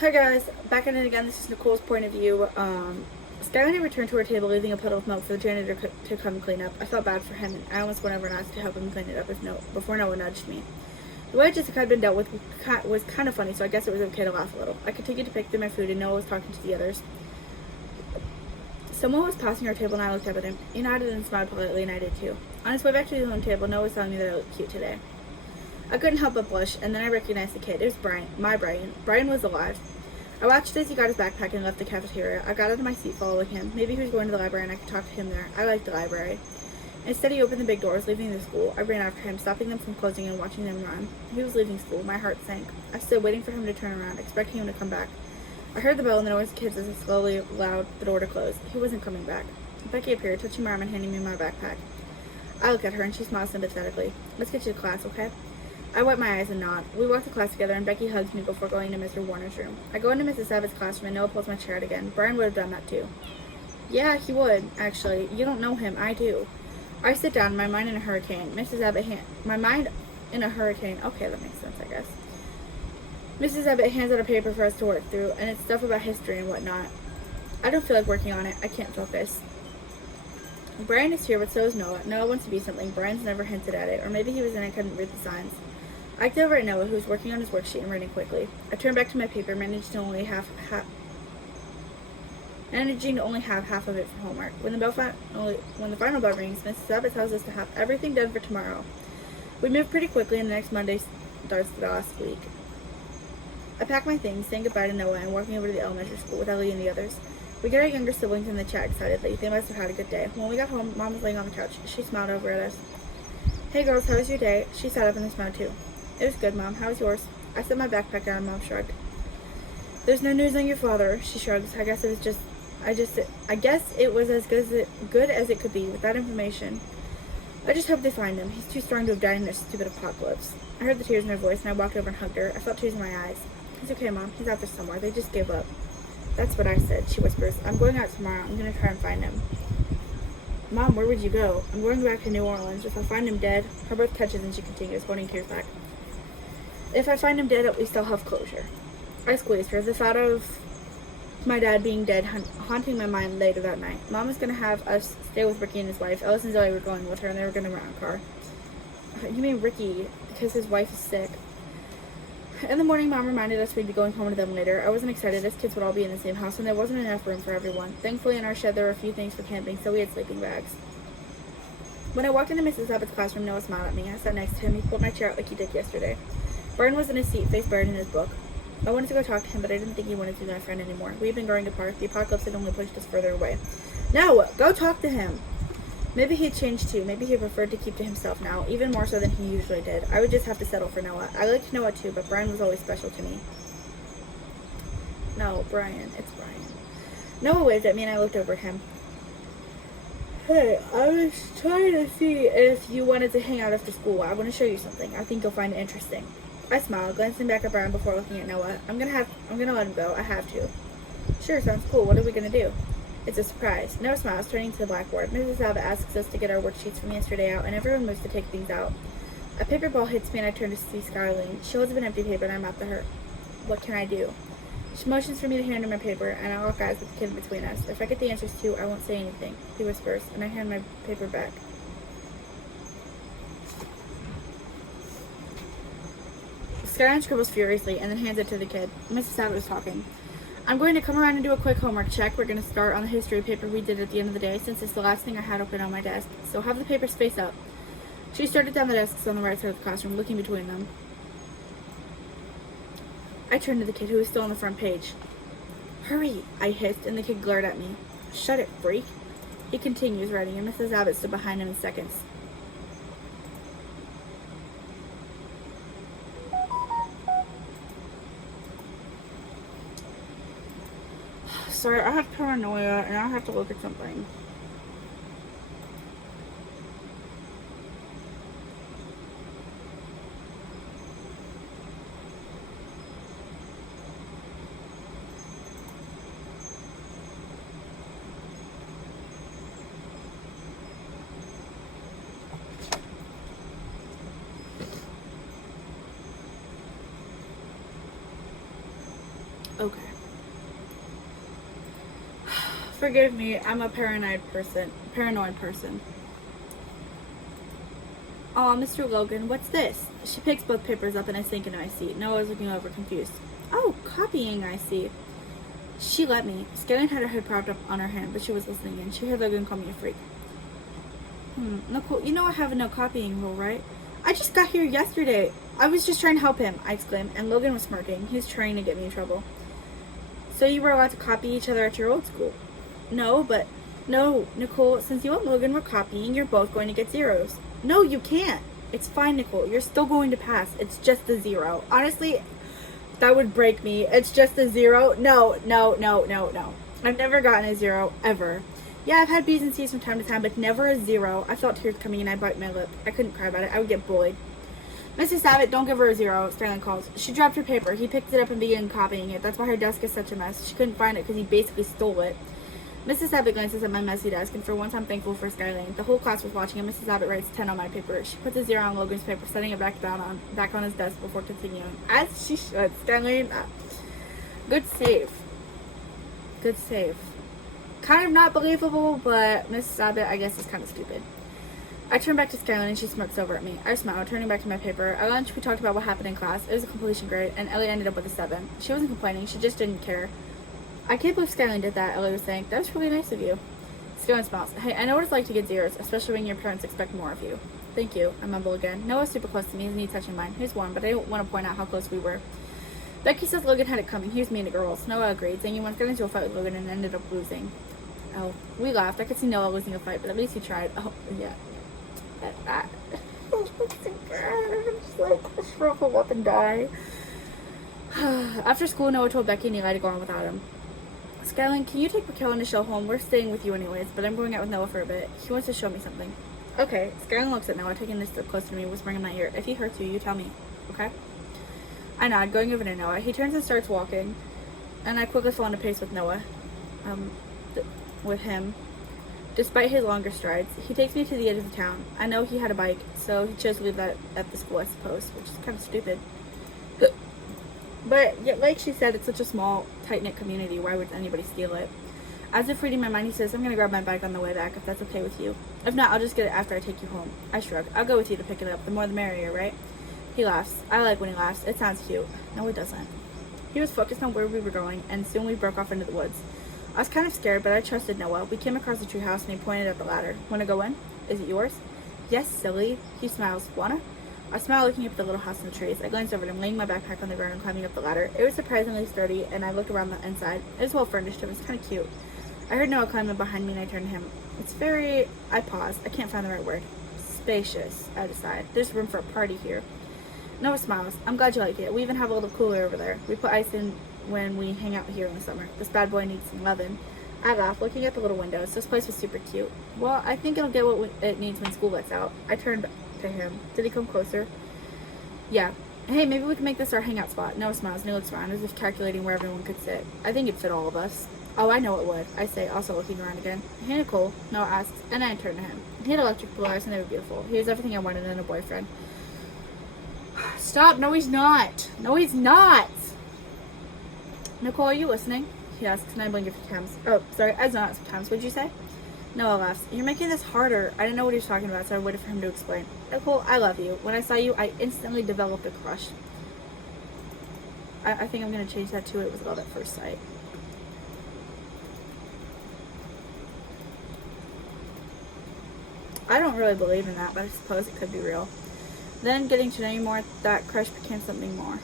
Hi guys, back at it again. This is Nicole's point of view. Skylar and I returned to our table, leaving a puddle of milk for the janitor to come clean up. I felt bad for him, and I almost went over and asked to help him clean it up before Noah nudged me. The way Jessica had been dealt with was kind of funny, so I guess it was okay to laugh a little. I continued to pick through my food, and Noah was talking to the others. Someone was passing our table, and I looked up at him. He nodded and smiled politely, and I did too. On his way back to his own table, Noah was telling me that I looked cute today. I couldn't help but blush, and then I recognized the kid. It was Brian, my Brian. Brian was alive. I watched as he got his backpack and left the cafeteria. I got out of my seat following him. Maybe he was going to the library and I could talk to him there. I liked the library. Instead, he opened the big doors, leaving the school. I ran after him, stopping them from closing and watching them run. He was leaving school. My heart sank. I stood waiting for him to turn around, expecting him to come back. I heard the bell and the noise of kids as I slowly allowed the door to close. He wasn't coming back. Becky appeared, touching my arm and handing me my backpack. I look at her and she smiles sympathetically. Let's get you to class, okay? I wipe my eyes and nod. We walk to class together, and Becky hugs me before going to Mr. Warner's room. I go into Mrs. Abbott's classroom, and Noah pulls my chair out again. Brian would have done that too. Yeah, he would, actually. You don't know him. I do. I sit down, my mind in a hurricane. My mind in a hurricane. Okay, that makes sense, I guess. Mrs. Abbott hands out a paper for us to work through, and it's stuff about history and whatnot. I don't feel like working on it. I can't focus. Brian is here, but so is Noah. Noah wants to be something. Brian's never hinted at it, or maybe he was in and couldn't read the signs. I looked over at Noah, who was working on his worksheet and writing quickly. I turned back to my paper, managing to only have half of it for homework. When the final bell rings, Mrs. Abbott tells us to have everything done for tomorrow. We move pretty quickly, and the next Monday starts the last week. I pack my things, saying goodbye to Noah, and walking over to the elementary school with Ellie and the others. We get our younger siblings in the chat excitedly. They must have had a good day. When we got home, Mom was laying on the couch. She smiled over at us. Hey girls, how was your day? She sat up and they smiled too. It was good, Mom. How was yours? I set my backpack down and Mom shrugged. There's no news on your father, she shrugs. I guess it was as good as it could be with that information. I just hope they find him. He's too strong to have died in their stupid apocalypse. I heard the tears in her voice and I walked over and hugged her. I felt tears in my eyes. He's okay, Mom. He's out there somewhere. They just gave up. That's what I said, she whispers. I'm going out tomorrow. I'm going to try and find him. Mom, where would you go? I'm going back to New Orleans. If I find him dead... Her breath catches and she continues, holding tears back. If I find him dead, at least I'll have closure. I squeezed her. The thought of my dad being dead haunting my mind later that night. Mom was going to have us stay with Ricky and his wife. Ellis and Zoe were going with her, and they were going to rent a car. You mean Ricky, because his wife is sick. In the morning, Mom reminded us we'd be going home to them later. I wasn't excited, as kids would all be in the same house, and there wasn't enough room for everyone. Thankfully, in our shed, there were a few things for camping, so we had sleeping bags. When I walked into Mrs. Abbott's classroom, Noah smiled at me. I sat next to him. He pulled my chair out like he did yesterday. Brian was in his seat, face buried in his book. I wanted to go talk to him, but I didn't think he wanted to be my friend anymore. We had been growing apart. The apocalypse had only pushed us further away. No! Go talk to him! Maybe he had changed too. Maybe he preferred to keep to himself now, even more so than he usually did. I would just have to settle for Noah. I liked Noah too, but Brian was always special to me. No, Brian. It's Brian. Noah waved at me and I looked over at him. Hey, I was trying to see if you wanted to hang out after school. I want to show you something. I think you'll find it interesting. I smiled, glancing back at Brian before looking at Noah. I'm gonna let him go. I have to. Sure, sounds cool. What are we gonna do? It's a surprise. Noah smiles, turning to the blackboard. Mrs. Abbott asks us to get our worksheets from yesterday out, and everyone moves to take things out. A paper ball hits me, and I turn to see Skyline. She holds up an empty paper, and I mouth to her. What can I do? She motions for me to hand her my paper, and I lock eyes with the kid between us. If I get the answers too, I won't say anything, he whispers, and I hand my paper back. Skyline scribbles furiously and then hands it to the kid. Mrs. Abbott is talking. I'm going to come around and do a quick homework check. We're going to start on the history paper we did at the end of the day, since it's the last thing I had open on my desk. So have the papers face up. She started down the desks on the right side of the classroom, looking between them. I turned to the kid, who was still on the front page. Hurry, I hissed, and the kid glared at me. Shut it, freak. He continues writing, and Mrs. Abbott stood behind him in seconds. Sorry, I have paranoia, and I have to look at something. Okay. Forgive me, I'm a paranoid person. Aw, Mr. Logan, what's this? She picks both papers up and I sink into my seat. Noah's looking over confused. Oh, copying, I see. She let me. Skyline had her head propped up on her hand, but she was listening in. She heard Logan call me a freak. Nicole, you know I have a no copying rule, right? I just got here yesterday. I was just trying to help him, I exclaimed, and Logan was smirking. He was trying to get me in trouble. So you were allowed to copy each other at your old school? No, Nicole, since you and Logan were copying, you're both going to get zeros. No, you can't. It's fine, Nicole. You're still going to pass. It's just a 0. Honestly, that would break me. It's just a 0. No. I've never gotten a 0, ever. Yeah, I've had B's and C's from time to time, but never a 0. I felt tears coming and I bite my lip. I couldn't cry about it. I would get bullied. Mrs. Abbott, don't give her a 0, Sterling calls. She dropped her paper. He picked it up and began copying it. That's why her desk is such a mess. She couldn't find it because he basically stole it. Mrs. Abbott glances at my messy desk, and for once I'm thankful for Skyline. The whole class was watching, and Mrs. Abbott writes 10 on my paper. She puts a 0 on Logan's paper, setting it back on his desk before continuing. As she should. Skyline, good save. Kind of not believable, but Mrs. Abbott, I guess, is kind of stupid. I turn back to Skyline, and she smirks over at me. I smile, turning back to my paper. At lunch, we talked about what happened in class. It was a completion grade, and Ellie ended up with a 7. She wasn't complaining. She just didn't care. I can't believe Skyline did that, Ellie was saying. That was really nice of you. Skyline smiles. Hey, I know what it's like to get 0s, especially when your parents expect more of you. Thank you, I mumble again. Noah's super close to me, his knee touching mine. He was warm, but I don't want to point out how close we were. Becky says Logan had it coming. He was mean to girls. Noah agreed, saying he once got into a fight with Logan and ended up losing. Oh, we laughed. I could see Noah losing a fight, but at least he tried. Oh, yeah. I just like shrivel up and die. After school, Noah told Becky and Eli to go on without him. Skyline, can you take Raquel and Michelle home? We're staying with you anyways, but I'm going out with Noah for a bit. He wants to show me something. Okay. Skyline looks at Noah, taking this step close to me, whispering in my ear. If he hurts you, you tell me. Okay? I nod, going over to Noah. He turns and starts walking, and I quickly fall into pace with Noah. With him. Despite his longer strides, he takes me to the edge of the town. I know he had a bike, so he chose to leave that at the school, I suppose, which is kind of stupid. But, yet, like she said, it's such a small, tight-knit community. Why would anybody steal it? As if reading my mind, he says, I'm going to grab my bike on the way back, if that's okay with you. If not, I'll just get it after I take you home. I shrug. I'll go with you to pick it up. The more the merrier, right? He laughs. I like when he laughs. It sounds cute. No, it doesn't. He was focused on where we were going, and soon we broke off into the woods. I was kind of scared, but I trusted Noah. We came across the treehouse, and he pointed at the ladder. Want to go in? Is it yours? Yes, silly. He smiles. Wanna? I smile, looking up at the little house in the trees. I glanced over at him, laying my backpack on the ground and climbing up the ladder. It was surprisingly sturdy, and I looked around the inside. It was well furnished. It was kind of cute. I heard Noah climbing behind me, and I turned to him. It's very... I paused. I can't find the right word. Spacious, I decide. There's room for a party here. Noah smiles. I'm glad you like it. We even have a little cooler over there. We put ice in when we hang out here in the summer. This bad boy needs some lovin'. I laughed, looking at the little windows. This place was super cute. Well, I think it'll get what it needs when school lets out. I turned to him. Did he come closer? Yeah. Hey, maybe we can make this our hangout spot. Noah smiles and he looks around as if calculating where everyone could sit. I think it'd fit all of us. Oh, I know it would, I say, also looking around again. Hey, Nicole, Noah asks, and I turn to him. He had electric blue eyes and they were beautiful. He was everything I wanted in a boyfriend. Stop! No, he's not! No, he's not! Nicole, are you listening? He asks, and I blink a few times. Oh, sorry, I zoned out sometimes. What'd you say? Noah laughs. You're making this harder. I didn't know what he was talking about, so I waited for him to explain. Nicole, I love you. When I saw you, I instantly developed a crush. I think I'm going to change that to it was love at first sight. I don't really believe in that, but I suppose it could be real. Then, getting to know you more, that crush became something more.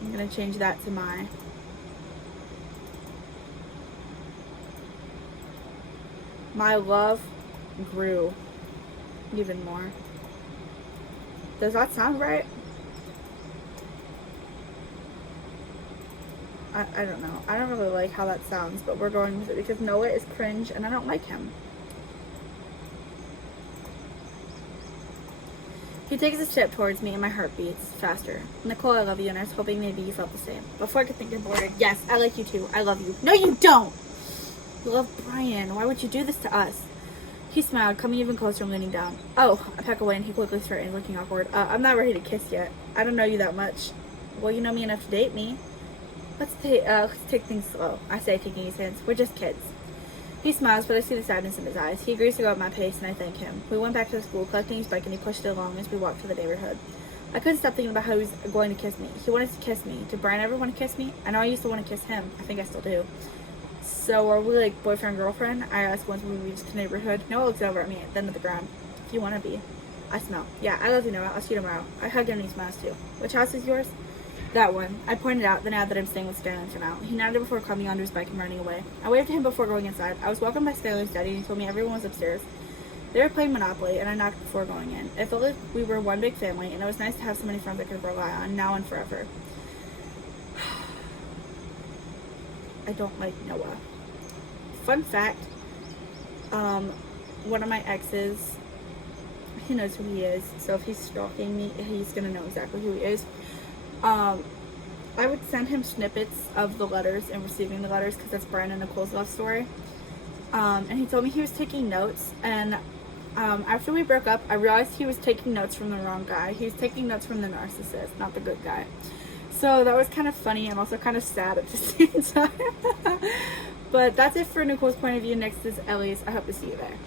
I'm going to change that to my love grew even more. Does that sound right? I don't know. I don't really like how that sounds, but we're going with it because Noah is cringe and I don't like him. He takes a step towards me and my heart beats faster. Nicole, I love you, and I was hoping maybe you felt the same. Before I could think of the word, yes, I like you too. I love you. No, you don't! You love Brian. Why would you do this to us? He smiled, coming even closer and leaning down. Oh, I peck away and he quickly straightened, looking awkward. I'm not ready to kiss yet. I don't know you that much. Well, you know me enough to date me. Let's take things slow, I say, taking his hands. We're just kids. He smiles, but I see the sadness in his eyes. He agrees to go at my pace, and I thank him. We went back to the school, collecting his bike, and he pushed it along as we walked to the neighborhood. I couldn't stop thinking about how he was going to kiss me. He wanted to kiss me. Did Brian ever want to kiss me? I know I used to want to kiss him. I think I still do. So are we like boyfriend, girlfriend? I asked once when we reached the neighborhood. Noah looks over at me, then to the ground. If you want to be. I smell. Yeah, I love you, Noah. I'll see you tomorrow. I hug him and he smiles too. Which house is yours? That one. I pointed out, then added that I'm staying with Skyline for now. He nodded before climbing onto his bike and running away. I waved to him before going inside. I was welcomed by Skyline's daddy and he told me everyone was upstairs. They were playing Monopoly, and I knocked before going in. It felt like we were one big family, and it was nice to have so many friends I could rely on, now and forever. I don't like Noah. Fun fact, one of my exes, he knows who he is, so if he's stalking me, he's gonna know exactly who he is. I would send him snippets of the letters and receiving the letters, because that's Brian and Nickole's love story. And he told me he was taking notes, and after we broke up, I realized he was taking notes from the wrong guy. He was taking notes from the narcissist, not the good guy. So that was kind of funny and also kind of sad at the same time. But that's it for Nickole's point of view. Next is Ellie's. I hope to see you there.